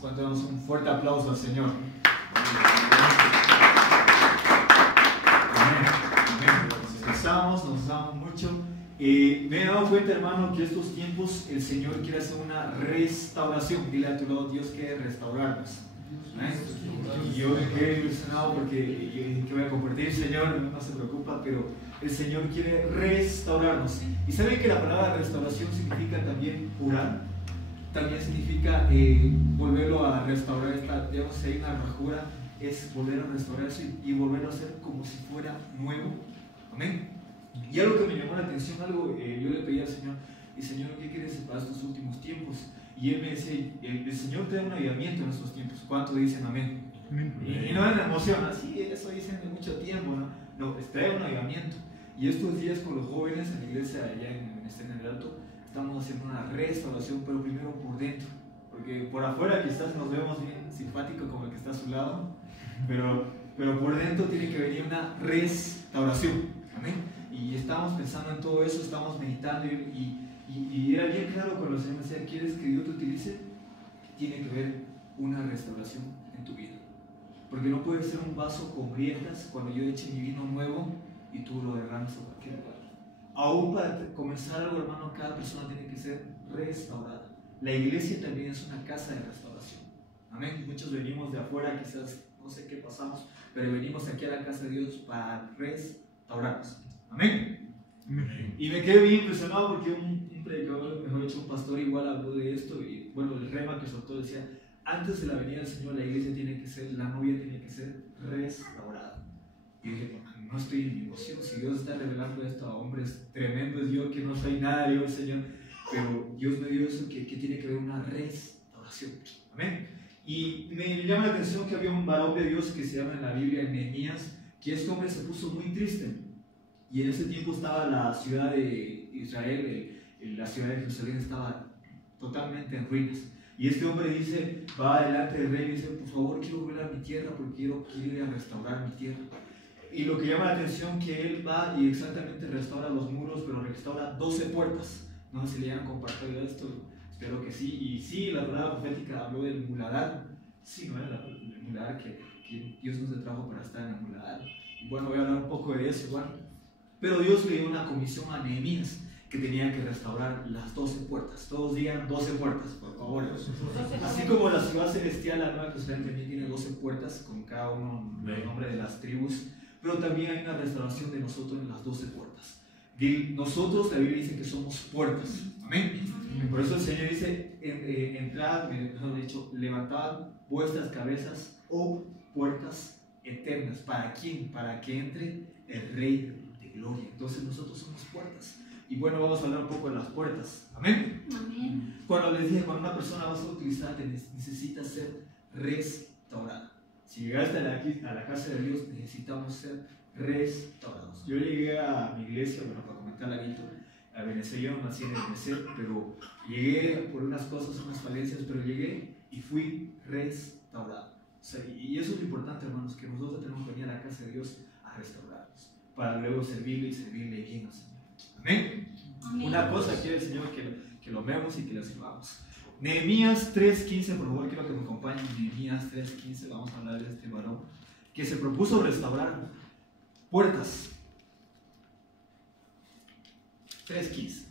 ¿Cuánto damos un fuerte aplauso al Señor? Nos gozamos mucho. Me he dado cuenta, hermano, que estos tiempos el Señor quiere hacer una restauración. Dile a tu lado, Dios quiere restaurarnos. Y yo me quedé ilusionado porque yo dije que voy a compartir, Señor, no se preocupa, pero el Señor quiere restaurarnos. Y saben que la palabra restauración significa también curar, también significa volverlo a restaurar. Digamos, si hay una rajura, es volver a restaurarse y volverlo a hacer como si fuera nuevo. Amén. Y algo que me llamó la atención, yo le pedí al Señor, y Señor, ¿qué quieres para estos últimos tiempos? Y Él me decía, el Señor te da un avivamiento en estos tiempos. ¿Cuánto dicen amén? Y no es la emoción, así, eso dicen de mucho tiempo, ¿no? No, trae un avivamiento. Y estos días con los jóvenes en la iglesia allá en el Alto, estamos haciendo una restauración, pero primero por dentro. Porque por afuera quizás nos vemos bien simpáticos como el que está a su lado, pero por dentro tiene que venir una restauración. Amén. Y estamos pensando en todo eso, estamos meditando y era bien claro cuando el Señor me decía, ¿quieres que Dios te utilice? Tiene que haber una restauración en tu vida. Porque no puede ser un vaso con grietas cuando yo eche mi vino nuevo y tú lo derrames a cualquier lugar. Aún para comenzar algo, hermano, cada persona tiene que ser restaurada. La iglesia también es una casa de restauración. Amén. Muchos venimos de afuera, quizás no sé qué pasamos, pero venimos aquí a la casa de Dios para restaurarnos. Amén. Y me quedé bien impresionado porque un predicador, mejor dicho, un pastor igual habló de esto. Y bueno, el rema que soltó decía: antes de la venida del Señor, la iglesia tiene que ser, la novia tiene que ser restaurada. Y dije, no estoy en mi emoción. Si Dios está revelando esto a hombres tremendos, yo que no soy nada, yo el Señor, pero Dios me dio eso, que tiene que haber una restauración. Amén. Y me llama la atención que había un varón de Dios que se llama en la Biblia Nehemías, que este hombre se puso muy triste. Y en ese tiempo estaba la ciudad de Israel, la ciudad de Jerusalén estaba totalmente en ruinas. Y este hombre dice, va adelante del rey y dice, por favor, quiero volver a mi tierra porque quiero ir a restaurar mi tierra. Y lo que llama la atención que él va y exactamente restaura los muros, pero restaura 12 puertas. No sé si le han compartido esto, espero que sí. Y sí, la palabra profética habló del muladar. Sí, no era el muladar que Dios nos trajo para estar en el muladar. Y bueno, voy a hablar un poco de eso igual. Pero Dios le dio una comisión a Nehemías que tenía que restaurar las 12 puertas. Todos digan 12 puertas, por favor. Así como la ciudad celestial, la Nueva Jerusalén, también tiene 12 puertas, con cada uno el nombre de las tribus. Pero también hay una restauración de nosotros en las 12 puertas. Nosotros, la Biblia dice que somos puertas. Amén. Por eso el Señor dice, entrad, mejor dicho, levantad vuestras cabezas, oh puertas eternas. ¿Para quién? Para que entre el Rey de Gloria. Entonces nosotros somos puertas. Y bueno, vamos a hablar un poco de las puertas. Amén. Amén. Cuando les dije, cuando una persona va a ser utilizada, necesita ser restaurada. Si llegaste a la casa de Dios, necesitamos ser restaurados. Yo llegué a mi iglesia, bueno, para comentar a Venezuela. Yo no nací en Venezuela, pero llegué por unas cosas, unas falencias, pero llegué y fui restaurado. O sea, y eso es lo importante, hermanos, que nosotros tenemos que venir a la casa de Dios a restaurarnos, para luego servirle y servirle bien al Señor. Amén. Amén. Una cosa quiere el Señor que lo veamos y que lo sirvamos. Nehemías 3:15, por favor, quiero que me acompañen. Nehemías 3:15, vamos a hablar de este varón que se propuso restaurar puertas. 3:15.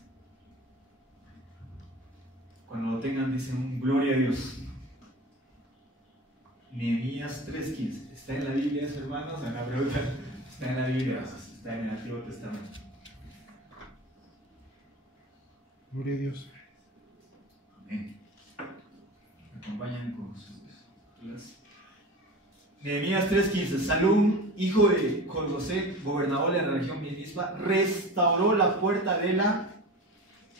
Cuando lo tengan, dicen gloria a Dios. Nehemías 3:15. ¿Está en la Biblia eso, hermanos? En la pregunta. Está en la Biblia, está en el Antiguo Testamento. Gloria a Dios. Amén. Me acompañan con sus lecturas. Nehemías 3:15. Salum, hijo de José, gobernador de la región Mispa, restauró la puerta de la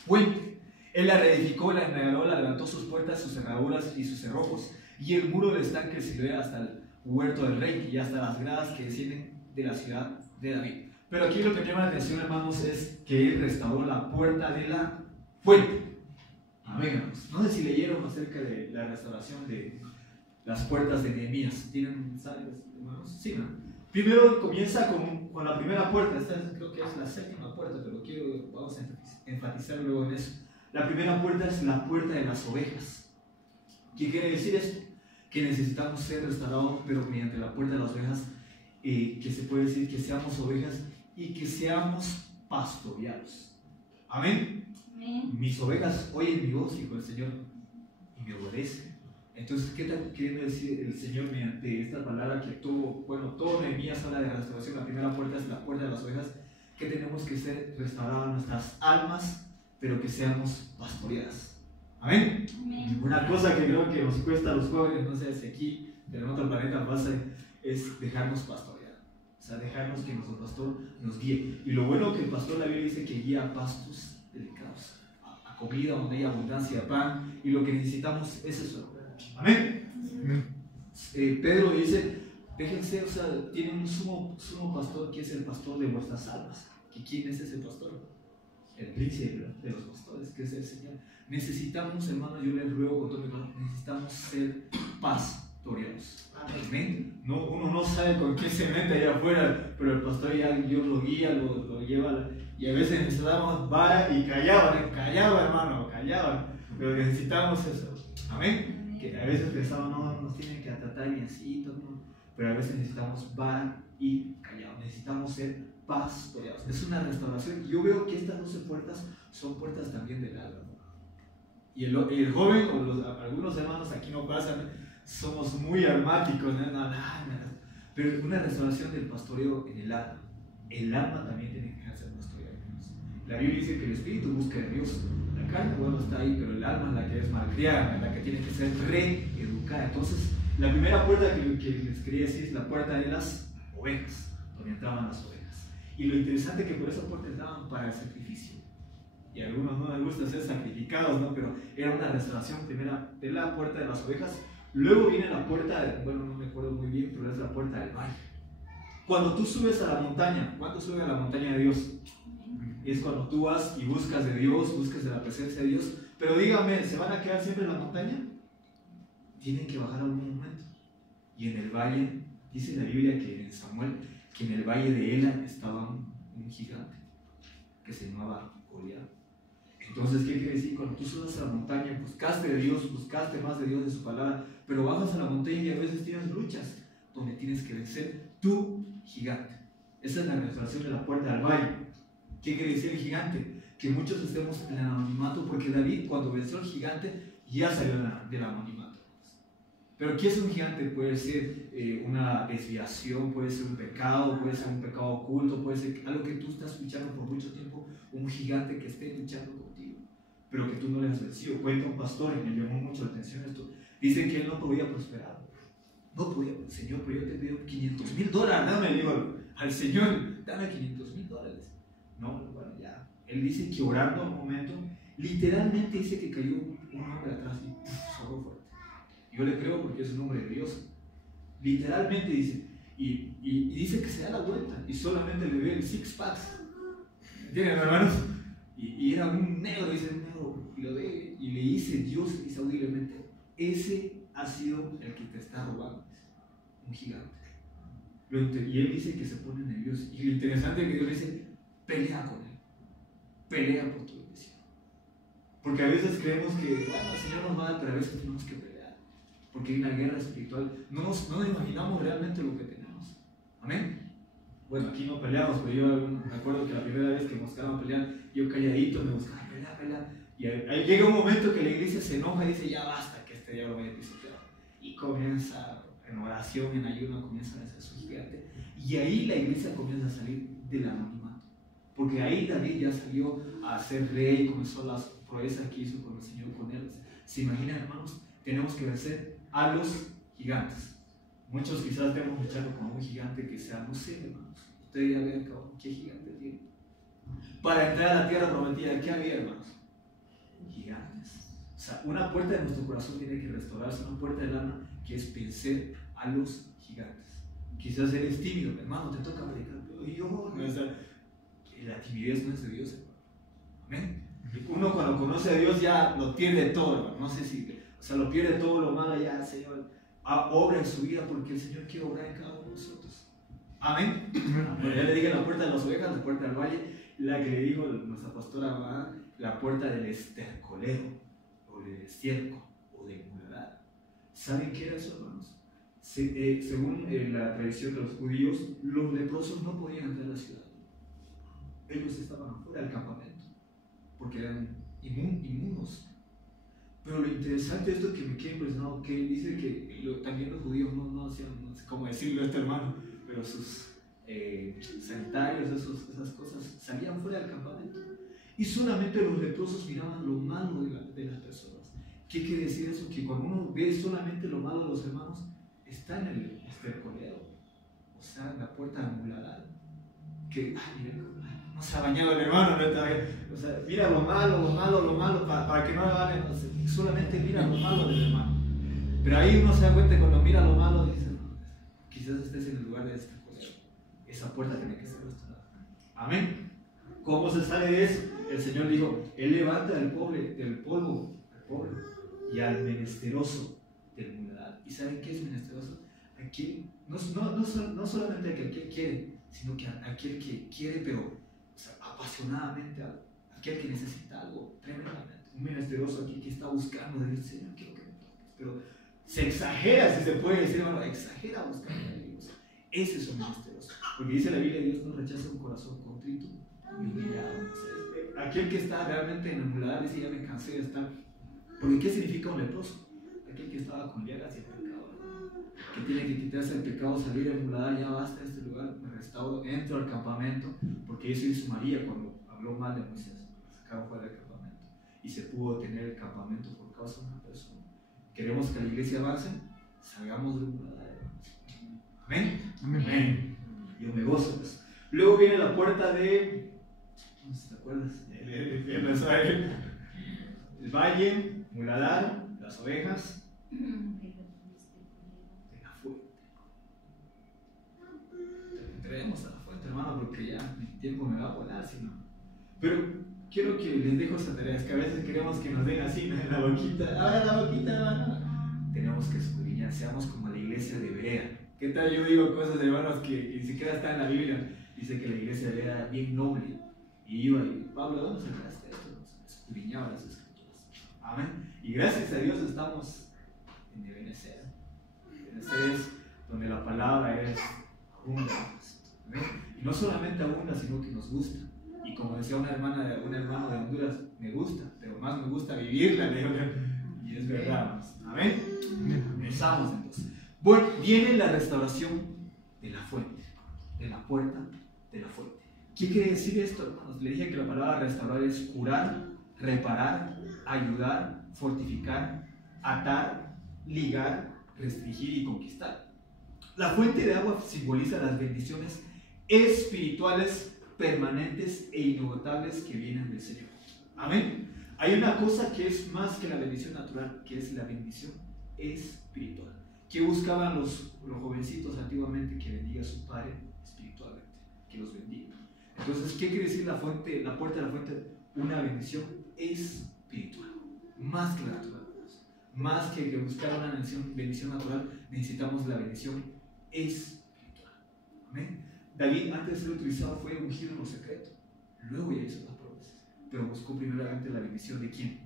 fuente. Él la reedificó, la enmedraró, la levantó sus puertas, sus cerraduras y sus cerrojos, y el muro del estanque sirve hasta el huerto del rey y hasta las gradas que descienden de la ciudad de David. Pero aquí lo que llama la atención, hermanos, es que él restauró la puerta de la fuente. Amén, hermanos. No sé si leyeron acerca de la restauración de las puertas de Nehemías. ¿Tienen mensajes, hermanos? Sí, ¿no? Primero comienza con la primera puerta. Esta creo que es la séptima puerta, pero vamos a enfatizar luego en eso. La primera puerta es la puerta de las ovejas. ¿Qué quiere decir esto? Que necesitamos ser restaurados, pero mediante la puerta de las ovejas, que se puede decir que seamos ovejas y que seamos pastoreados. Amén. Amén. Mis ovejas oyen mi voz, dijo el Señor, y me obedecen. Entonces, ¿qué está queriendo decir el Señor mediante esta palabra? Que todo Nehemías habla de restauración. La primera puerta es la puerta de las ovejas, que tenemos que ser restauradas nuestras almas, pero que seamos pastoreadas. Amén. Amén. Una cosa que creo que nos cuesta a los jóvenes, no sé si aquí, pero en otro planeta pasa, es dejarnos pastorear. O sea, dejarnos que nuestro pastor nos guíe. Y lo bueno que el pastor, la Biblia dice que guía a pastos delicados, a comida donde hay abundancia de pan, y lo que necesitamos es eso. Amén. Pedro dice, déjense, o sea, tienen un sumo pastor que es el pastor de vuestras almas. ¿Y quién es ese pastor? El príncipe de los pastores, que es el Señor. Necesitamos, hermanos, yo les ruego con todo mi corazón, necesitamos ser pastoreados. Amén. No, uno no sabe con qué se mete allá afuera, pero el pastor ya Dios lo guía, lo lleva. Y a veces necesitamos vara y callaba, hermano, callaba. Pero necesitamos eso. Amén. Que a veces pensamos, no, nos tienen que tratar biencito, ¿no? Pero a veces necesitamos vara y callado. Necesitamos ser pastoreados. Es una restauración. Yo veo que estas 12 puertas son puertas también del alma. Y el joven, o algunos hermanos aquí no pasan, somos muy almáticos, ¿no? Pero una restauración del pastoreo en el alma. El alma también tiene que ser pastoreado. La Biblia dice que el espíritu busca a Dios. La carne, bueno, está ahí, pero el alma es la que es malcriada, la que tiene que ser reeducada. Entonces, la primera puerta que les quería decir es la puerta de las ovejas, donde entraban las ovejas. Y lo interesante es que por esa puerta entraban para el sacrificio. Y a algunos no les gusta ser sacrificados, ¿no? Pero era una restauración primera de la puerta de las ovejas. Luego viene la puerta, bueno, no me acuerdo muy bien, pero es la puerta del valle. Cuando tú subes a la montaña, ¿cuánto sube a la montaña de Dios? Es cuando tú vas y buscas de Dios, buscas de la presencia de Dios. Pero dígame, ¿se van a quedar siempre en la montaña? Tienen que bajar algún momento. Y en el valle, dice la Biblia que en Samuel, que en el valle de Ela estaba un gigante que se llamaba Goliat. Entonces, ¿qué quiere decir? Cuando tú subes a la montaña, buscaste de Dios, buscaste más de Dios, de su palabra, pero bajas a la montaña y a veces tienes luchas donde tienes que vencer tu gigante. Esa es la restauración de la puerta del valle. ¿Qué quiere decir el gigante? Que muchos estemos en el anonimato, porque David, cuando venció al gigante, ya salió del anonimato. Pero ¿qué es un gigante? Puede ser una desviación, puede ser un pecado oculto, puede ser algo que tú estás luchando por mucho tiempo, un gigante que esté luchando contigo, pero que tú no le has vencido. Cuenta un pastor y me llamó mucho la atención esto. Dice que él no podía prosperar. No podía, Señor, pero yo te pido $500,000, dame, digo al Señor, dame $500,000. No, bueno, ya. Él dice que orando un momento, literalmente dice que cayó un hombre atrás y sobró fuerte. Yo le creo porque es un hombre de Dios. Literalmente dice, y dice que se da la vuelta y solamente le ve el six packs. ¿Entienden, hermanos? Y era un negro, dice un negro, y lo ve y le dice Dios, le dice audiblemente, ese ha sido el que te está robando, un gigante. Y él dice que se pone nervioso. Y lo interesante es que Dios le dice, pelea con él, pelea por tu bendición. Porque a veces creemos que, bueno, el Señor nos va a dar, pero a veces tenemos que pelear. Porque hay una guerra espiritual. No nos imaginamos realmente lo que tenemos. Amén. Bueno, aquí no peleamos, pero yo me acuerdo que la primera vez que me buscaban pelear, yo calladito me buscaba pelear. Y ahí llega un momento que la iglesia se enoja y dice, ya basta que este diablo vaya a pisotear. Y comienza en oración, en ayuno, comienza a vencer su gigante. Y ahí la iglesia comienza a salir del anonimato. Porque ahí David ya salió a ser rey, comenzó las proezas que hizo con el Señor, con él. ¿Se imaginan, hermanos? Tenemos que vencer a los gigantes. Muchos quizás estemos luchando con un gigante que sea, no sé, hermanos. Ustedes ya ven qué gigante tiene. Para entrar a la tierra prometida, ¿qué había, hermanos? Gigantes. O sea, una puerta de nuestro corazón tiene que restaurarse, una puerta del alma que es vencer a los gigantes. Quizás eres tímido, hermano, te toca predicar, pero yo, la timidez no es de Dios, hermano. Amén. Uno cuando conoce a Dios ya lo pierde todo, hermano. No sé si, o sea, lo pierde todo lo malo ya, Señor. Obra en su vida porque el Señor quiere obrar en cada uno de nosotros. Amén. Bueno, ya le dije la puerta de las ovejas, la puerta del valle, la que le dijo nuestra pastora amada, la puerta del estercolero, o del estiércol, o del muladar. ¿Saben qué era eso, hermanos? Según la tradición de los judíos, los leprosos no podían entrar a la ciudad. Ellos estaban fuera del campamento, porque eran inmunos. Pero lo interesante de esto que me queda impresionado, que él dice que también los judíos no hacían, no sé cómo decirlo a este hermano, pero sus sanitarios, esas cosas, salían fuera del campamento. Y solamente los leprosos miraban lo malo de las personas. ¿Qué quiere decir eso? Que cuando uno ve solamente lo malo de los hermanos, está en el estercolero, o sea, en la puerta de Muladar. Que, ay, mira, no se ha bañado el hermano, ¿no? O sea, mira lo malo, para que no le vale, no sé, solamente mira lo malo del hermano. Pero ahí uno se da cuenta que cuando mira lo malo, dice, no, quizás estés en el lugar de este poder. Esa puerta tiene que ser restaurada. Amén. ¿Cómo se sale de eso? El Señor dijo, Él levanta del polvo al pobre y al menesteroso del muladar. ¿Y saben qué es menesteroso? Aquel, no solamente aquel que quiere, sino que aquel que quiere, pero o sea, apasionadamente, aquel que necesita algo tremendamente. Un menesteroso aquí que está buscando, decir, Señor, quiero que me toques. Pero se exagera, si se puede decir, hermano, exagera buscando a Dios. Ese es un menesteroso. Porque dice la Biblia, Dios no rechaza un corazón contrito y humillado. O sea, aquel que está realmente en el muladar dice, ya me cansé de estar. Porque ¿qué significa un leproso? Aquel que estaba con llagas y pecado, que tiene que quitarse el pecado, salir del muladar, ya basta de este lugar, me restauro, entro al campamento, porque eso hizo María cuando habló mal de Moisés, sacaron fuera del campamento y se pudo tener el campamento por causa de una persona. Queremos que la iglesia avance, salgamos del muladar. Amén. Amén. Yo me gozo de eso. Luego viene la puerta de, no sé si te acuerdas, el valle, Muladar, las ovejas, de la fuente. Entremos a la fuente, hermano, porque ya mi tiempo me va a volar, si no. Pero quiero que les dejo esa tarea, es que a veces queremos que nos den así, ¿no? En la boquita, a ver la boquita, hermano. Tenemos que escudriñar, seamos como la iglesia de Berea. ¿Qué tal? Yo digo cosas, hermanos, que ni siquiera está en la Biblia. Dice que la iglesia de Berea era bien noble. Y iba y, Pablo, ¿dónde sacaste esto? Escudriñaba las escrituras. Amén. Y gracias a Dios estamos en Ebenezer. Ebenezer es donde la palabra es abunda. Amén. Y no solamente abunda, sino que nos gusta. Y como decía un hermano de Honduras, me gusta, pero más me gusta vivirla. Y es verdad. Amén. Empezamos entonces. Bueno, viene la restauración de la fuente, de la puerta de la fuente. ¿Qué quiere decir esto, hermanos? Le dije que la palabra restaurar es curar, reparar, ayudar, fortificar, atar, ligar, restringir y conquistar. La fuente de agua simboliza las bendiciones espirituales permanentes e inagotables que vienen del Señor. Amén. Hay una cosa que es más que la bendición natural, que es la bendición espiritual. ¿Qué buscaban los jovencitos antiguamente? Que bendiga a su padre espiritualmente, que los bendiga. Entonces, ¿qué quiere decir la fuente, la puerta de la fuente? Una bendición espiritual, más que la natural. Más que buscar una bendición natural, necesitamos la bendición espiritual. Amén. David, antes de ser utilizado, fue ungido en lo secreto. Luego ya hizo las promesas, pero buscó primeramente la bendición de ¿quién?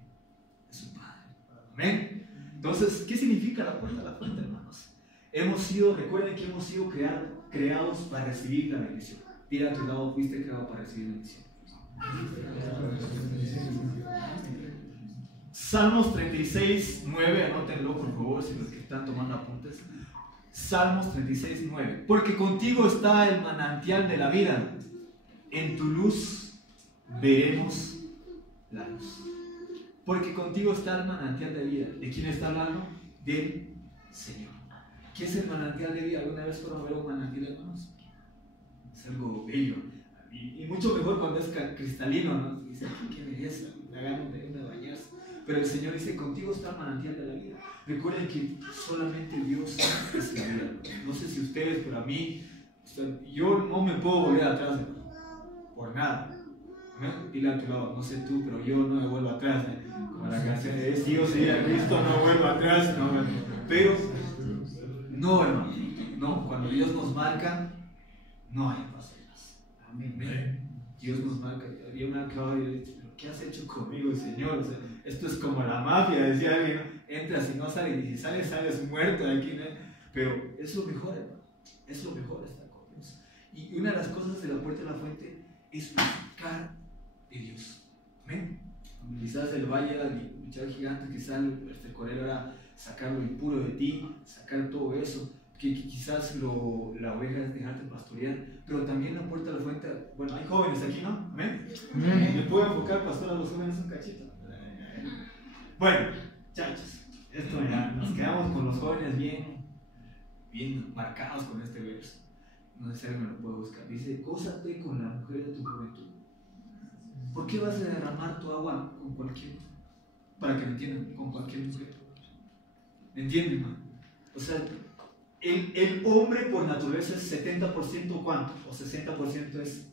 De su padre. Amén. Entonces, ¿qué significa la puerta de la fuente, hermanos? Recuerden que hemos sido creados para recibir la bendición. Dile a tu lado, fuiste creado para recibir la bendición. Salmos 36, 9, anótenlo por favor, si los que están tomando apuntes. Salmos 36, 9. Porque contigo está el manantial de la vida, en tu luz veremos la luz. Porque contigo está el manantial de vida. ¿De quién está hablando? Del Señor. ¿Qué es el manantial de vida? ¿Alguna vez fueron a ver un manantial, hermanos? Es algo bello. Y mucho mejor cuando es cristalino, ¿no? Dice, qué belleza, me hagan de bañarse. Pero el Señor dice, contigo está el manantial de la vida. Recuerden que solamente Dios es la vida. No sé si ustedes, pero a mí, yo no me puedo volver atrás, por nada. Dile a tu lado, no sé tú, pero yo no me vuelvo atrás. Como la canción de si yo seguir a Cristo, no vuelvo atrás. No, pero, no, hermano, no, cuando Dios nos marca, no hay paso atrás. Amén. Dios nos marca. Había una acababa y yo dije, ¿qué has hecho conmigo, Señor? O sea, esto es como la mafia, decía alguien, ¿no? entras y no sales, y si sales, sales muerto de aquí, ¿no? Pero es lo mejor, hermano, es lo mejor estar con Dios. Y una de las cosas de la puerta de la fuente es buscar de Dios. Amén. Quizás el valle era el luchador gigante, quizás el Corel era sacar lo impuro de ti, sacar todo eso, que quizás la oveja es dejarte pastorear, pero también la puerta de la fuente, bueno, hay jóvenes aquí, ¿no? Amén. ¿Me puedo enfocar, pastor, a los jóvenes un cachito? Bueno, chachos, esto ya, nos quedamos con los jóvenes bien marcados con este verso. No sé si alguien me lo puede buscar. Dice, gózate con la mujer de tu juventud. ¿Por qué vas a derramar tu agua con cualquier, para que me entiendan, con cualquier mujer? ¿Me entienden, hermano? O sea, el hombre por naturaleza es 70% ¿cuánto? O 60% es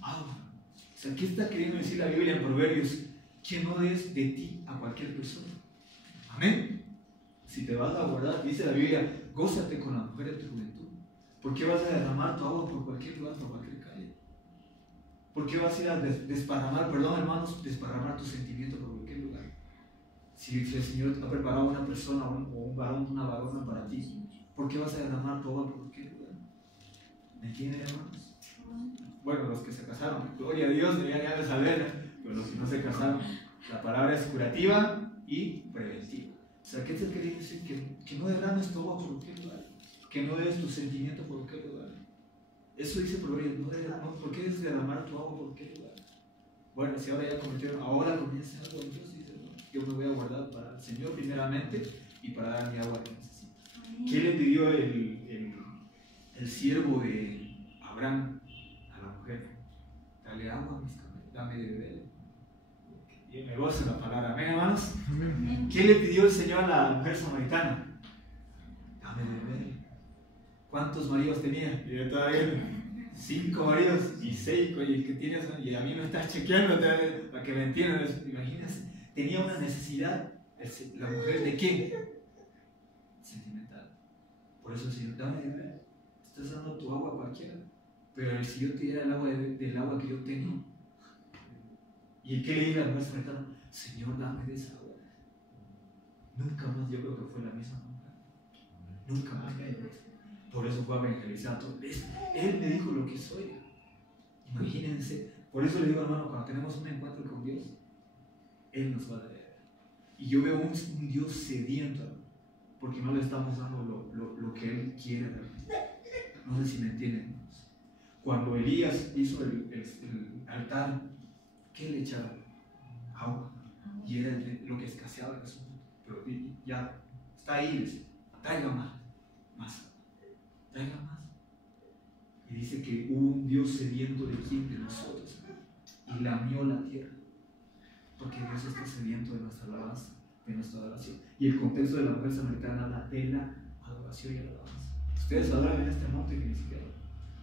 agua. O sea, ¿qué está queriendo decir la Biblia en Proverbios? Que no des de ti a cualquier persona. Amén. Si te vas a guardar, dice la Biblia, gózate con la mujer de tu juventud. ¿Por qué vas a derramar tu agua por cualquier lugar, por cualquier calle? ¿Por qué vas a ir a desparramar, perdón hermanos, desparramar tu sentimiento por cualquier lugar? Si el Señor te ha preparado una persona o un varón, una varona para ti, ¿por qué vas a derramar tu agua por cualquier lugar? ¿Me entienden, hermanos? Bueno, los que se casaron, gloria a Dios, ya de saber, pero los que no se casaron, la palabra es curativa y preventiva. O sea, ¿qué te quería decir? Que no derrames tu agua por cualquier lugar, que no des tu sentimiento por cualquier lugar. Eso dice Proverbios, ¿por qué es derramar tu agua por cualquier lugar? Bueno, si ahora ya cometieron, ahora comienza algo, Dios dice, no, yo me voy a guardar para el Señor primeramente y para dar mi agua que necesito. ¿Qué le pidió el siervo de Abraham a la mujer? Dale agua a mis camellos, dame de beber. Y me gozo la palabra, amén, hermanos. Amén. ¿Qué le pidió el Señor a la mujer samaritana? Dame de beber. ¿Cuántos maridos tenía? Y yo todavía 5 maridos y 6 que tienes, y a mí me estás chequeando para que me entiendan. Imagínense, tenía una necesidad la mujer de qué? Sentimental. Por eso el Señor, dame de beber. Estás dando tu agua a cualquiera, pero si yo te diera el agua del agua que yo tengo, ¿y qué le diga a la mujer samaritana? Señor, dame de esa agua. Nunca más, yo creo que fue la misma mujer. Nunca más. Por eso fue a evangelizar. Él me dijo lo que soy. Imagínense. Por eso le digo, hermano, cuando tenemos un encuentro con Dios, Él nos va a dar. Y yo veo un Dios sediento, porque no le estamos dando lo que Él quiere dar. No sé si me entienden. Cuando Elías hizo el altar, ¿qué le echaron? Agua. Y era lo que escaseaba en ese momento. Pero ya está ahí, traiga más. Traiga más. Y dice que hubo un Dios sediento de quién, de nosotros, y lamió la tierra, porque Dios está sediento de nuestra alabanza, de nuestra adoración. Y el contexto de la mujer samaritana habla de la adoración y la alabanza. Ustedes adoran en este monte que ni siquiera,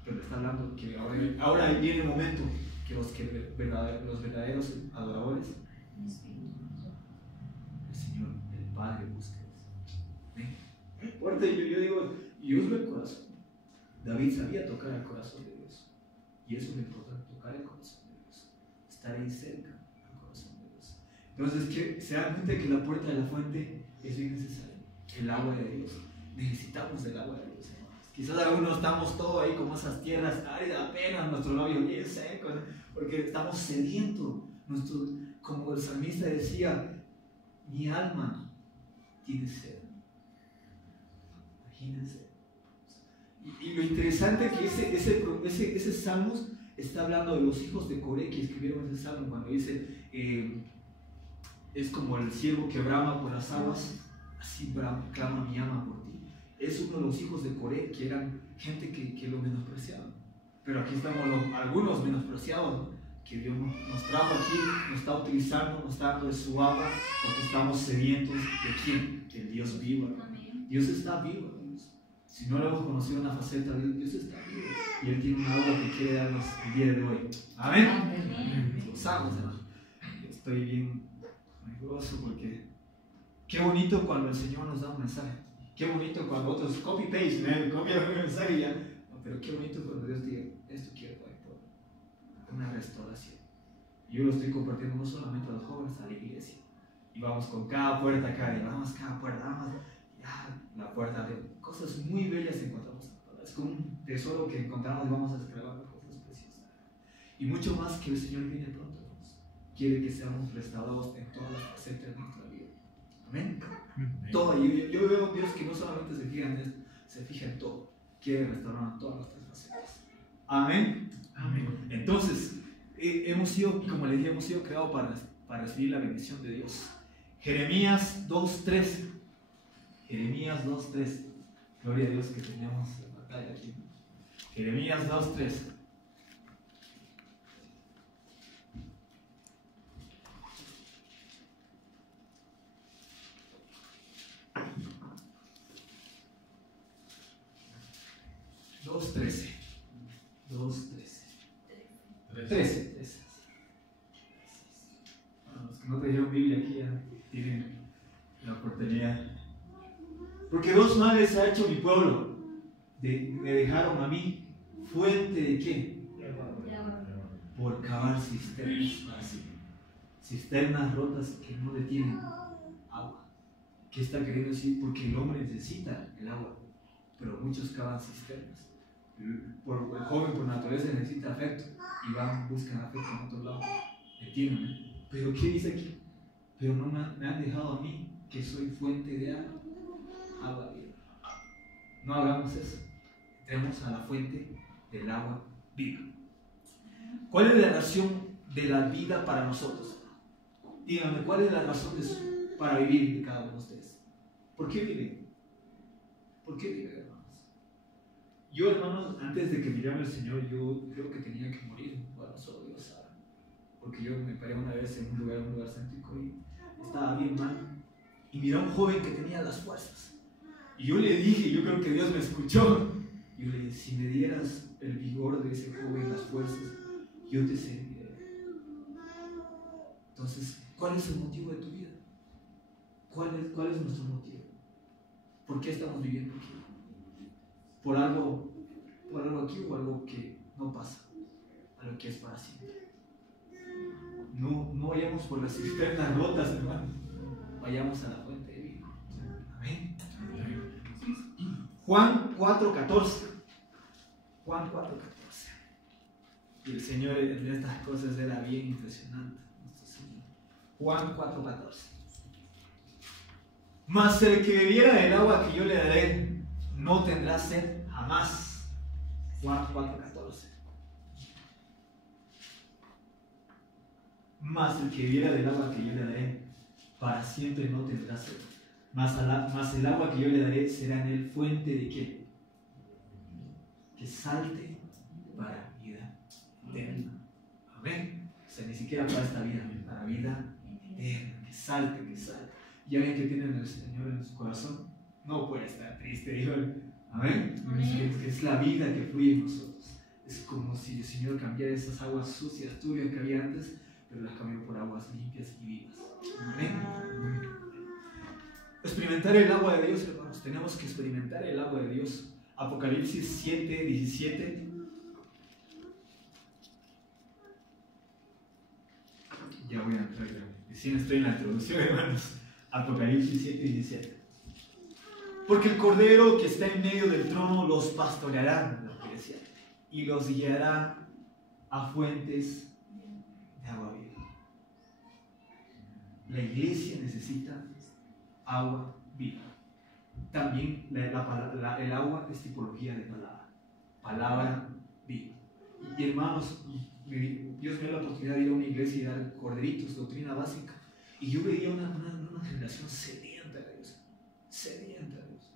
pero está hablando que ahora viene el momento que los verdaderos adoradores, el Señor, el Padre, busca. Ahorita yo digo, Dios ve el corazón. David sabía tocar el corazón de Dios. Y eso es lo importante, tocar el corazón de Dios. Estar ahí cerca del corazón de Dios. Entonces, que se dan cuenta que la puerta de la fuente es bien necesaria. El agua de Dios. Necesitamos del agua de Dios, hermanos. Quizás algunos estamos todos ahí como esas tierras áridas, apenas nuestro labio bien seco, porque estamos sedientos. Como el salmista decía, mi alma tiene sed. Imagínense. Y lo interesante es que ese Salmos está hablando de los hijos de Coré que escribieron ese Salmo, cuando dice, es como el ciervo que brama por las aguas, así clama mi alma por ti. Es uno de los hijos de Coré que eran gente que lo menospreciaban. Pero aquí estamos algunos menospreciados, ¿no? Que Dios nos trajo aquí, nos está utilizando, nos está dando de su agua, porque estamos sedientos de quién? Del Dios vivo, hermano. Dios está vivo, hermanos. Si no lo hemos conocido una faceta de Dios está vivo. Y Él tiene un agua que quiere darnos el día de hoy. Amén. Amén. Gozamos, hermano. Yo estoy bien gozo porque qué bonito cuando el Señor nos da un mensaje. Qué bonito cuando otros copy-paste, copian un mensaje y ya. No, pero qué bonito cuando Dios diga, esto quiero para el pueblo. Una restauración. Yo lo estoy compartiendo no solamente a los jóvenes, a la iglesia. Y vamos con cada puerta cada día, vamos cada puerta, vamos, ya, la puerta de cosas muy bellas encontramos en la palabra. Es como un tesoro que encontramos y vamos a escarbar cosas preciosas. Y mucho más que el Señor viene pronto, hermanos. Quiere que seamos restaurados en todas las facetas de nuestra vida. Amén. Todo. Yo veo a Dios que no solamente se fija en esto, se fija en todo. Quiere restaurar todas nuestras facetas. Amén. Amén. Entonces, hemos sido, como les dije, hemos sido creados para recibir la bendición de Dios. Jeremías 2:3. Jeremías 2:3. Gloria a Dios que tenemos la batalla aquí. Jeremías 2:3. Los que no trajeron Biblia aquí ya tienen la oportunidad. Porque 2 males ha hecho mi pueblo. Me dejaron a mí fuente de qué? Por cavar cisternas para sí. Cisternas rotas que no detienen agua. ¿Qué está queriendo decir? Porque el hombre necesita el agua, pero muchos cavan cisternas. El joven por naturaleza necesita afecto y buscan afecto en otro lado. Detienen. Pero ¿qué dice aquí? Pero no me han dejado a mí, que soy fuente de agua viva. No hagamos eso. Entremos a la fuente del agua viva. ¿Cuál es la razón de la vida para nosotros? Díganme, ¿cuál es la razón para vivir de cada uno de ustedes? ¿Por qué viven? ¿Por qué viven, hermanos? Yo, hermanos, antes de que me llame el Señor, yo creo que tenía que morir. Bueno, solo Dios sabe. Porque yo me paré una vez en un lugar céntrico y estaba bien mal. Y miré a un joven que tenía las fuerzas. Y yo le dije, yo creo que Dios me escuchó. Y yo le dije, si me dieras el vigor de ese joven, las fuerzas, yo te serviré. Entonces, ¿cuál es el motivo de tu vida? ¿Cuál es nuestro motivo? ¿Por qué estamos viviendo aquí? ¿Por algo aquí o algo que no pasa? Algo que es para siempre. No vayamos por las cisternas rotas, hermano. Vayamos a la fuente de vida. Amén. Juan 4:14. Juan 4:14. Y el Señor en estas cosas era bien impresionante. Juan 4:14. Mas el que bebiera del agua que yo le daré no tendrá sed jamás. Juan 4:14. Mas el que bebiera del agua que yo le daré para siempre no tendrá sed. Mas el agua que yo le daré será en él fuente de ¿qué? Que salte para vida eterna. Amén. O sea, ni siquiera para esta vida, para vida eterna. Que salte. Y alguien que tiene el Señor en su corazón no puede estar triste, dijo él. Amén. Que es la vida que fluye en nosotros. Es como si el Señor cambiara esas aguas sucias, turbias que había antes, pero las cambió por aguas limpias y vivas. Amén. Experimentar el agua de Dios, hermanos. Tenemos que experimentar el agua de Dios. Apocalipsis 7:17. Ya voy a entrar. Recién estoy en la introducción, hermanos. Apocalipsis 7:17. Porque el Cordero que está en medio del trono los pastoreará, y los guiará a fuentes de agua viva. La iglesia necesita agua viva. También el agua es tipología de palabra viva. Y hermanos, Dios me dio la oportunidad de ir a una iglesia y dar corderitos, doctrina básica, y yo veía una generación sedienta de Dios,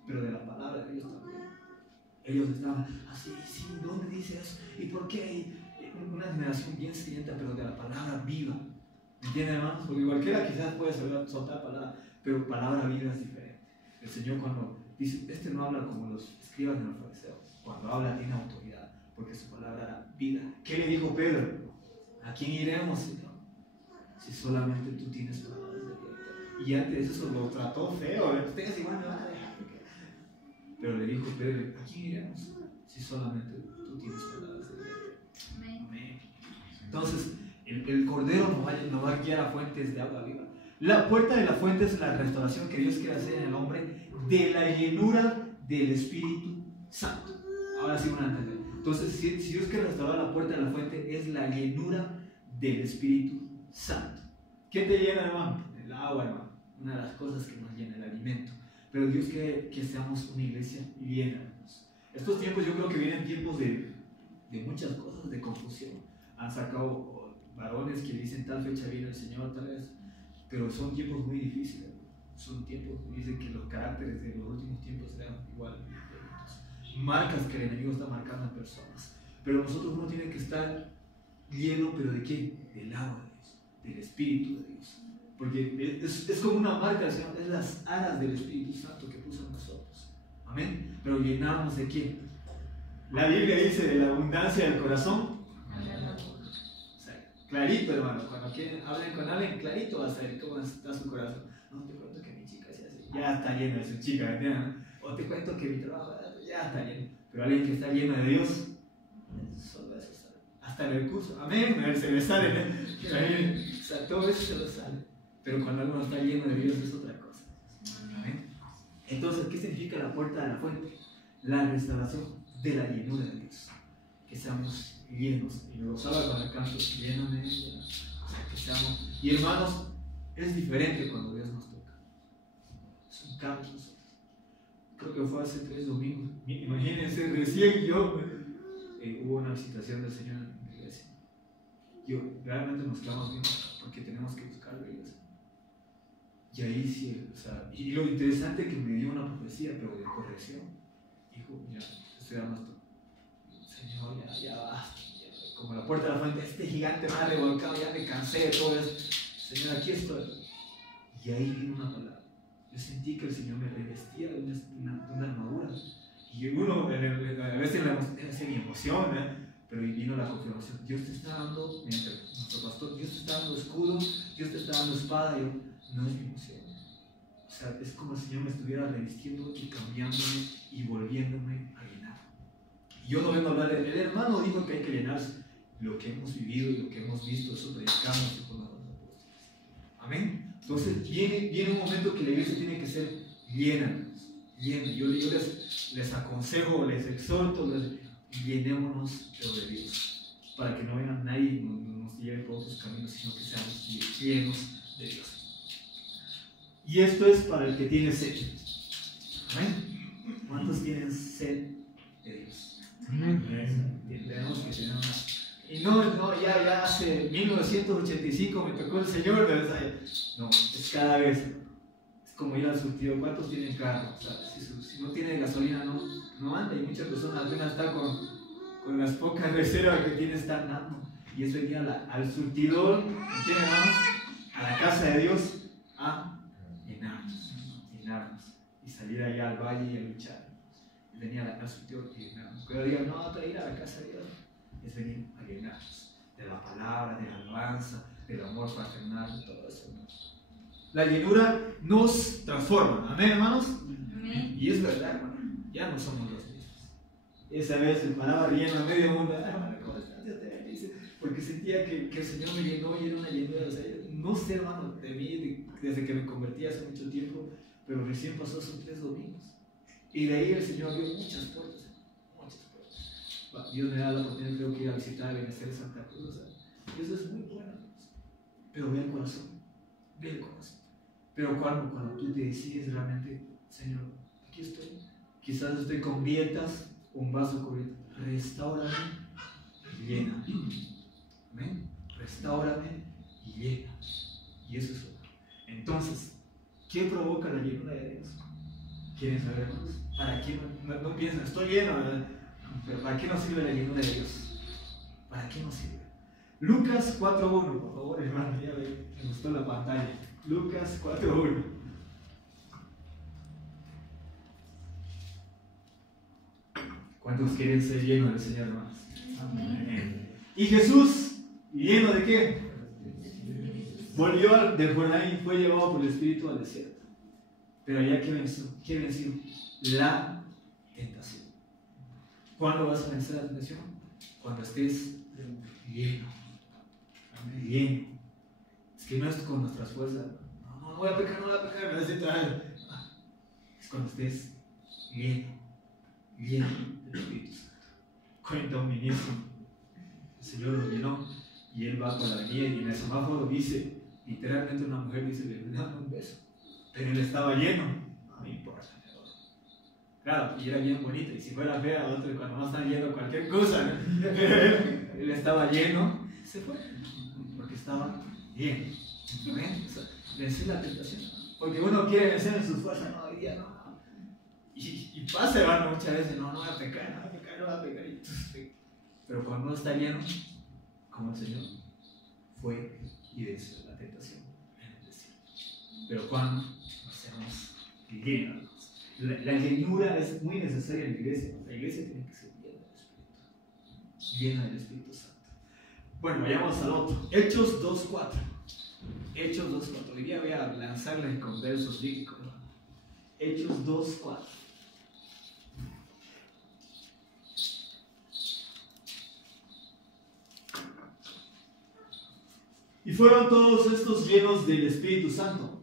pero de la palabra de Dios también. Ellos estaban así, sí, ¿dónde dice eso? ¿Y por qué? Una generación bien sedienta, pero de la palabra viva. ¿Me entienden, hermanos? Porque cualquiera quizás puede saber soltar palabra, pero palabra viva es diferente. El Señor cuando dice, no habla como los escribas de los fariseos, cuando habla tiene autoridad, porque su palabra era vida. ¿Qué le dijo Pedro? ¿A quién iremos, Señor? Si solamente tú tienes palabras de vida. Y antes eso lo trató feo, ustedes igual me van a dejar. Pero le dijo Pedro, ¿a quién iremos? Si solamente tú tienes palabras de vida. Amén. Entonces, el Cordero nos va a guiar a fuentes de agua viva. La puerta de la fuente es la restauración que Dios quiere hacer en el hombre de la llenura del Espíritu Santo. Ahora sí van a entender. Entonces, si Dios quiere restaurar la puerta de la fuente, es la llenura del Espíritu Santo. ¿Qué te llena, hermano? El agua, hermano. Una de las cosas que nos llena, el alimento. Pero Dios quiere que seamos una iglesia llena. Estos tiempos yo creo que vienen tiempos de muchas cosas, de confusión. Han sacado varones que dicen tal fecha viene el Señor, tal vez. Pero son tiempos muy difíciles. Son tiempos, dicen que los caracteres de los últimos tiempos serán igual. Marcas que el enemigo está marcando en personas. Pero nosotros uno tiene que estar lleno, ¿pero de qué? Del agua de Dios, del Espíritu de Dios. Porque es como una marca, Señor, es las alas del Espíritu Santo que puso en nosotros. Amén. Pero llenarnos de qué? La Biblia dice de la abundancia del corazón. O sea, clarito, hermano. Cuando hablen con alguien, clarito va a saber cómo está su corazón. No te cuento que mi chica se hace, ya está llena de su chica, ¿entiendes? O te cuento que mi trabajo ya está lleno. Pero alguien que está lleno de Dios, solo eso sale. Hasta en el curso, amén, se le sale, ¿eh? O sea, todo eso se lo sale. Pero cuando uno está lleno de Dios es otra cosa. Amén. Entonces, ¿qué significa la puerta de la fuente? La restauración de la llenura de Dios. Que seamos llenos. Y luego salga con el canto, lléname, lléname. O sea, que seamos. Y hermanos, es diferente cuando Dios nos toca. Es un cambio nosotros. Creo que fue hace 3 domingos. Imagínense, recién yo hubo una visitación del Señor en la iglesia. Realmente nos quedamos bien porque tenemos que buscar la iglesia. Y ahí sí, o sea, y lo interesante es que me dio una profecía, pero de corrección. Dijo, ya, estoy dando esto. Señor, ya basta. Como la puerta de la fuente, este gigante me ha revolcado, ya me cansé de todo eso. Señor, aquí estoy. Y ahí vino una palabra. Yo sentí que el Señor me revestía de una armadura. Y uno, a veces se me emociona, pero vino la confirmación. Dios te está dando, nuestro pastor, Dios te está dando escudo, Dios te está dando espada. Yo, no es mi emoción. O sea, es como si el Señor me estuviera revistiendo y cambiándome y volviéndome a llenar. Y yo no vengo a hablar, el hermano dijo que hay que llenarse. Lo que hemos vivido y lo que hemos visto, eso predicamos con los apóstoles. Amén. Entonces viene un momento que la iglesia tiene que ser llena. Yo les aconsejo, les exhorto, llenémonos de Dios. Para que no venga nadie y nos lleve por otros caminos, sino que seamos llenos de Dios. Y esto es para el que tiene sed. ¿Amén? ¿Cuántos tienen sed de Dios? Tenemos que tener una. Y no, ya hace 1985 me tocó el Señor, ¿verdad? No, es cada vez. Es como ir al surtido. ¿Cuántos tienen carro? O sea, si no tiene gasolina, no anda. Y muchas personas apenas están con las pocas reservas que tienen, están dando. Y es venir al surtidor, ¿entienden, hermanos? A la casa de Dios, a llenarnos. Y salir allá al valle y a luchar. Y venir al surtidor y llenarnos. Pero digan, no, para ir a la casa de Dios es venir a llenarnos de la palabra, de la alabanza, del amor fraternal, todo eso. La llenura nos transforma. ¿Amén, hermanos? Amén. Y es verdad, hermano. Ya no somos los mismos. Esa vez se paraba riendo a medio mundo. Hermano, ¿cómo estás? Dios te bendice. Porque sentía que el Señor me llenó y era una llenura. O sea, no sé, hermano, de mí desde que me convertí hace mucho tiempo, pero recién pasó esos 3 domingos. Y de ahí el Señor abrió muchas puertas. Dios me da la oportunidad, creo que ir a visitar el Benecer de Santa Cruz. O sea, eso es muy bueno. Pero ve el corazón. Pero cuando tú te decides realmente, Señor, aquí estoy. Quizás estoy con grietas, un vaso con grietas. Restáurame y llena. ¿Amén? Restáurame y llena. Y eso es todo. Entonces, ¿qué provoca la llenura de Dios? ¿Quieren saber, hermanos? ¿Para qué no piensan? Estoy lleno, ¿verdad? Pero ¿para qué nos sirve la llenura de Dios? ¿Para qué nos sirve? Lucas 4.1, por favor, hermano, ya me gustó la pantalla. Lucas 4.1. ¿Cuántos quieren ser llenos del Señor, hermanos? Amén. Y Jesús, ¿lleno de qué? Volvió del Jordán y fue llevado por el Espíritu al desierto. Pero allá, ¿qué venció? La tentación. ¿Cuándo vas a vencer la tentación? Cuando estés lleno. Lleno. Es que no es con nuestras fuerzas. voy a pecar, no voy a pecar, me hace tal. Es cuando estés lleno del Espíritu Santo. Cuenta un ministro, el Señor lo llenó y él va por la avenida y en el semáforo dice, literalmente una mujer dice, le dan un beso, pero él estaba lleno, no me importa. Claro, y era bien bonita, y si fuera fea, otro cuando no están lleno cualquier cosa, ¿no? Él estaba lleno, se fue, porque estaba lleno. ¿Ven? O sea, vencer la tentación, porque uno quiere vencer en sus fuerzas, no, hoy día no. Y pasa, hermano, muchas veces, no voy a pecar, no voy a pecar, no voy a pecar. Pero cuando uno está lleno, como el Señor, fue y venció la tentación en el desierto. Pero cuando nos hacemos llenos, la llenura es muy necesaria en la iglesia. La iglesia tiene que ser llena del Espíritu Santo. Bueno, vayamos al otro. Hechos 2.4. Hechos 2.4. Hoy día voy a lanzarles con versos bíblicos. Hechos 2.4. Y fueron todos estos llenos del Espíritu Santo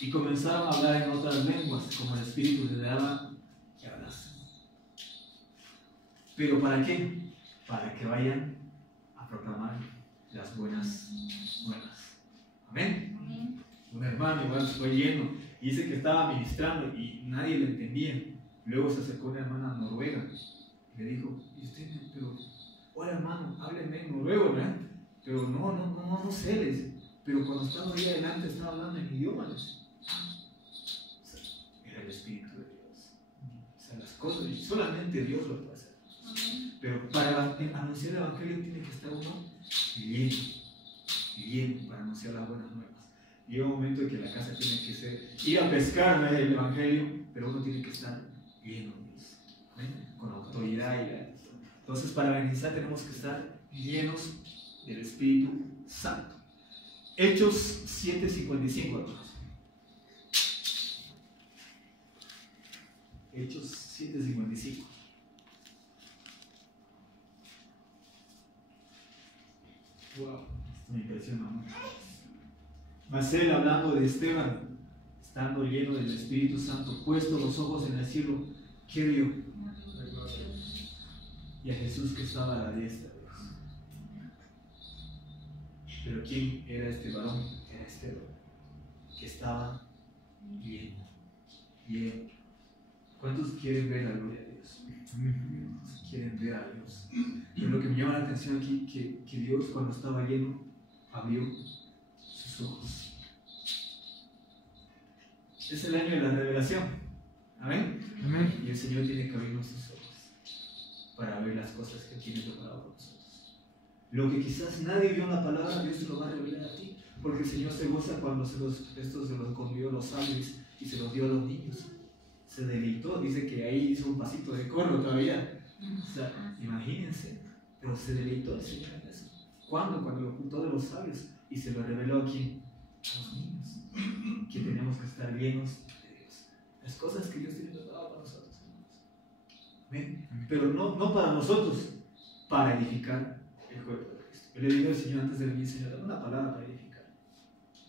y comenzaron a hablar en otras lenguas, como el Espíritu les daba que hablasen. ¿Pero para qué? Para que vayan a proclamar las buenas nuevas. Amén. Amén. Un hermano igual fue lleno y dice que estaba ministrando y nadie le entendía. Luego se acercó una hermana noruega y le dijo, ¿y usted? Pero, hola hermano, hábleme en noruego, ¿verdad? Pero no sé, les dice. Pero cuando estaba ahí adelante estaba hablando en idioma, les. Era el Espíritu de Dios. O sea, las cosas, y solamente Dios lo puede hacer. Pero para anunciar el Evangelio tiene que estar uno lleno para anunciar las buenas nuevas. Llega un momento en que la casa tiene que ser, ir a pescar, ¿no?, el Evangelio, pero uno tiene que estar lleno de Dios, ¿no?, con autoridad. Entonces, para evangelizar tenemos que estar llenos del Espíritu Santo. Hechos 7:55, hermanos. Hechos 7:55. Wow, esto me impresiona mucho. Mas él, hablando de Esteban, estando lleno del Espíritu Santo, puesto los ojos en el cielo, ¿qué vio? Y a Jesús que estaba a la diestra de Dios. Pero ¿quién era este varón? Era Esteban, que estaba lleno. ¿Cuántos quieren ver la gloria de Dios? Quieren ver a Dios. Pero lo que me llama la atención aquí, que Dios cuando estaba lleno, abrió sus ojos. Es el año de la revelación. Amén. Amén. Y el Señor tiene que abrirnos sus ojos para ver las cosas que tiene preparado para nosotros. Lo que quizás nadie vio en la palabra, Dios te lo va a revelar a ti, porque el Señor se goza cuando estos se los convió a los sabios y se los dio a los niños. Se deleitó, dice que ahí hizo un pasito de corro todavía. O sea, imagínense, pero se deleitó el Señor en eso. ¿Cuándo? Cuando lo ocultó de los sabios y se lo reveló a quién? A los niños. Que tenemos que estar llenos de Dios. Las cosas que Dios tiene preparado para nosotros, hermanos. ¿Ven? Pero no para nosotros, para edificar el cuerpo de Cristo. Yo le digo al Señor antes de venir, Señor, dame una palabra para edificar.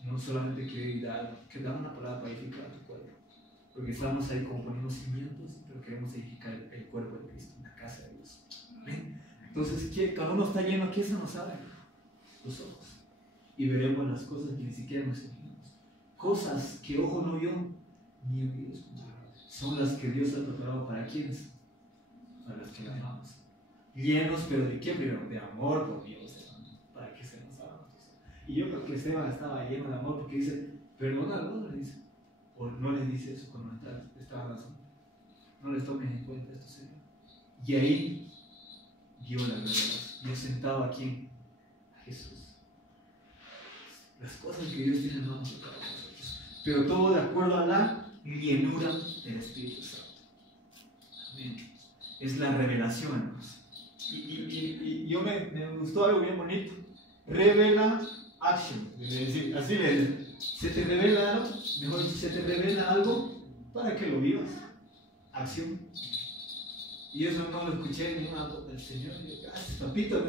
No solamente quiero dar, que dame una palabra para edificar tu cuerpo. Porque estamos ahí como poniendo cimientos, pero queremos edificar el cuerpo de Cristo, la casa de Dios. ¿Ven? Entonces, cuando uno está lleno, ¿qué se nos abre? Los ojos. Y veremos las cosas que ni siquiera nos imaginamos. Cosas que ojo no vio, ni oído escuchó. Son las que Dios ha preparado para quienes, para los que la amamos. Llenos, pero ¿de qué? Pero de amor por Dios, hermano, para que se nos abran los ojos. Y yo creo que Esteban estaba lleno de amor porque dice, perdónalo, le dice. O no les dice eso cuando estaba razón. No les tomen en cuenta esto, Señor. Y ahí dio la verdad. Yo sentado aquí a Jesús. Las cosas que Dios tiene en manos para nosotros. Pero todo de acuerdo a la llenura del Espíritu Santo. Amén. Es la revelación, hermanos. Y yo me gustó algo bien bonito. Revela action. Así le dice. Se te revela algo, mejor dicho, se te revela algo para que lo vivas. Acción. Y eso no lo escuché en ninguna voz del Señor. Y yo, papito,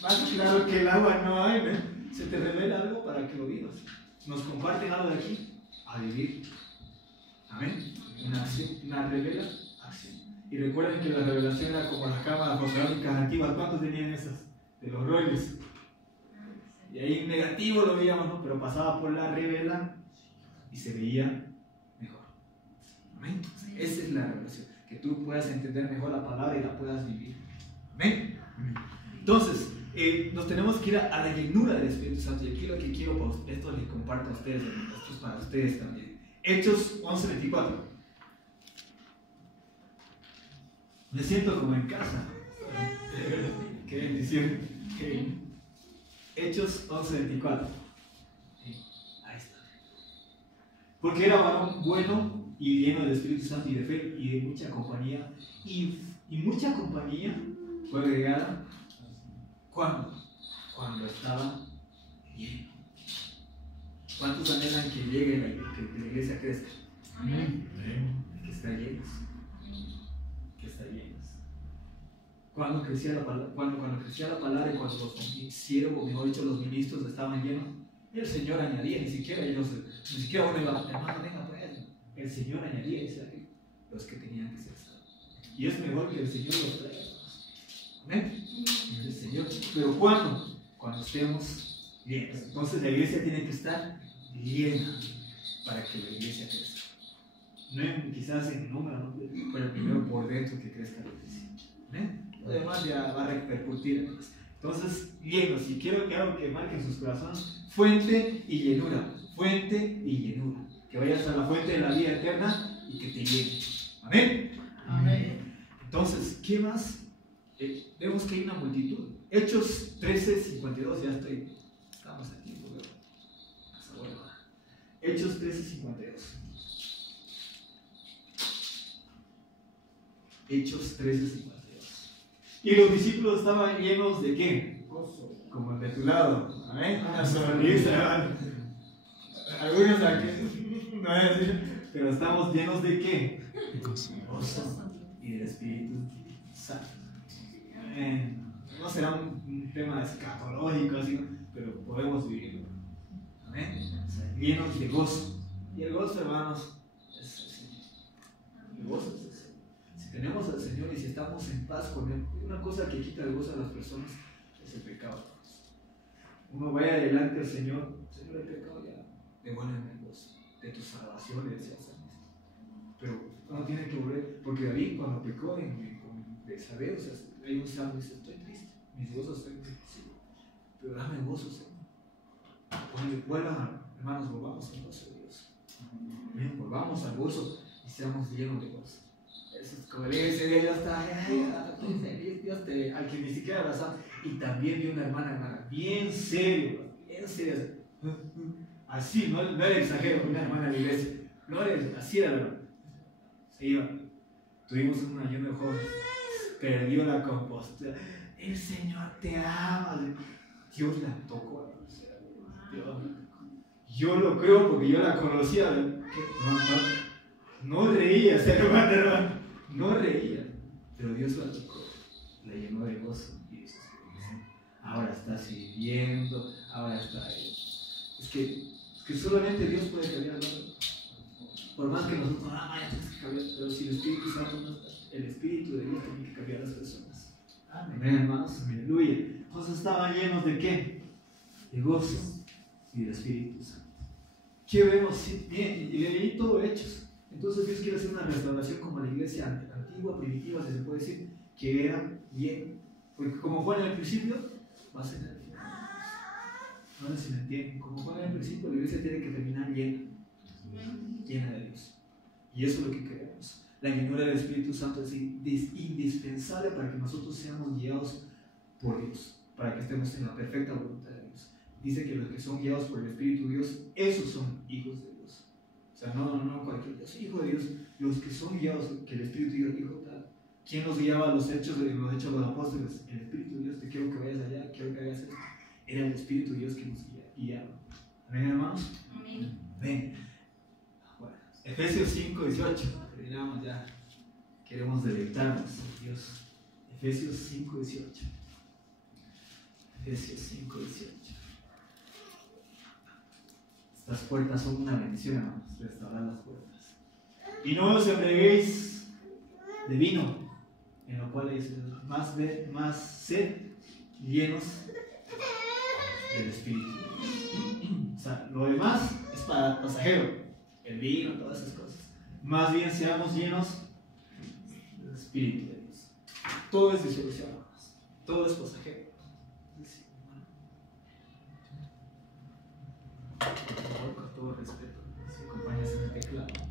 más claro que el agua no hay, ¿no? Se te revela algo para que lo vivas. nos comparten algo de aquí, a vivir. Amén. Una acción, una revelación. Y recuerden que la revelación era como las cámaras fotográficas antiguas. ¿Cuántos tenían esas? De los rollos. Y ahí en negativo lo veíamos, ¿no? Pero pasaba por la revela y se veía mejor. Amén. Esa es la revelación. Que tú puedas entender mejor la palabra y la puedas vivir. Amén. Entonces, nos tenemos que ir a la llenura del Espíritu Santo. Y aquí lo que quiero, pues, esto les comparto a ustedes, esto es para ustedes también. Hechos 11:24. Me siento como en casa. Qué bendición. Hechos 11:24. Ahí está. Porque era varón bueno y lleno del Espíritu Santo y de fe y de mucha compañía. Y mucha compañía fue agregada. ¿Cuándo? Cuando estaba lleno. ¿Cuántos anhelan que llegue que la iglesia crezca? Amén. Que está llenos. Que está llenos. Cuando crecía la palabra, cuando crecía la palabra y cuando los siervos, mejor dicho, los ministros estaban llenos, el Señor añadía, ni siquiera uno iba, hermano, venga pues. El Señor añadía los que tenían que ser salvos. Y es mejor que el Señor los traiga. ¿Amén? El Señor. Pero ¿cuándo? Cuando estemos llenos. Entonces la iglesia tiene que estar llena para que la iglesia crezca. No quizás en número, ¿no? Pero primero por dentro que crezca la iglesia. ¿Amén? Además ya va a repercutir en eso. Entonces, llenos, y quiero que marquen sus corazones, fuente y llenura, fuente y llenura. Que vayas a la fuente de la vida eterna y que te llene. Amén. Amén. Entonces, ¿qué más? Vemos que hay una multitud. Hechos 13:52, ya estamos en tiempo, veo. Hechos 13:52. Hechos 13:52. Y los discípulos estaban llenos de ¿qué? Gozo. Como el de tu lado. Amén. Una sonrisa. Algunos aquí no voy a decir, pero estamos llenos de ¿qué? Gozo. Y del Espíritu Santo. Amén. No será un tema escatológico así, pero podemos vivirlo. Amén. O sea, llenos de gozo. Y el gozo, hermanos, es así. El gozo es así. Si tenemos al Señor y si estamos en paz con Él, una cosa que quita el gozo a las personas es el pecado. Uno vaya adelante al Señor, Señor, el pecado ya, devuélveme el gozo de tu salvación, le decía San Luis. Pero uno tiene que volver, porque David cuando pecó con Betsabé, o sea, hay un salmo y dice, estoy triste, mis gozos están triste, pero dame gozo, Señor. Hermanos, volvamos al gozo de Dios. Volvamos al gozo y seamos llenos de gozo. Eso es como ese día yo estaba Dios te, al que ni siquiera abrazaba. Y también vi una hermana, bien serio, así, no era exagero, una hermana de la iglesia, no era, así era, ¿verdad? Se iba. Tuvimos un ayuno de jóvenes, perdió la compostura. El Señor te ama. Dios la tocó. Yo lo creo porque yo la conocía. No reía, hermano, no reía, pero Dios la tocó, la llenó de gozo y de ahora está sirviendo, ahora está ahí. Es que solamente Dios puede cambiar, ¿no? Por más que nosotros, tienes que cambiar, pero si el Espíritu Santo no está, el Espíritu de Dios tiene que cambiar a las personas. Amén, hermanos, aleluya. Entonces estaban llenos de ¿qué? De gozo y del Espíritu Santo. ¿Qué vemos? Sí, bien, y leí todo Hechos. Entonces Dios quiere hacer una restauración como la iglesia antigua, primitiva, si se puede decir, que era bien. Porque como fue en el principio, va a ser en el final. No sé si me entienden. Como fue en el principio, la iglesia tiene que terminar llena de Dios. Y eso es lo que queremos. La llenura del Espíritu Santo es indispensable para que nosotros seamos guiados por Dios, para que estemos en la perfecta voluntad de Dios. Dice que los que son guiados por el Espíritu de Dios, esos son hijos de Dios. O sea, no cualquier Dios, hijo de Dios, los que son guiados, que el Espíritu de Dios dijo tal. ¿Quién nos guiaba a los hechos de los apóstoles? El Espíritu de Dios, te quiero que vayas allá, quiero que hagas esto. Era el Espíritu de Dios que nos guiaba. ¿Amén, hermanos? Amén. Amén. Bueno, Efesios 5:18. Terminamos ya. Queremos deleitarnos en Dios. Efesios 5:18. Efesios 5:18. Estas puertas son una bendición, hermanos, restaurar las puertas. Y no os embriaguéis de vino, en lo cual es más sed, llenos del Espíritu. O sea, lo demás es para pasajero, el vino, todas esas cosas. Más bien seamos llenos del Espíritu de Dios. Todo es disolución, hermanos. Todo es pasajero. Por favor, con todo respeto, si acompañas en el teclado.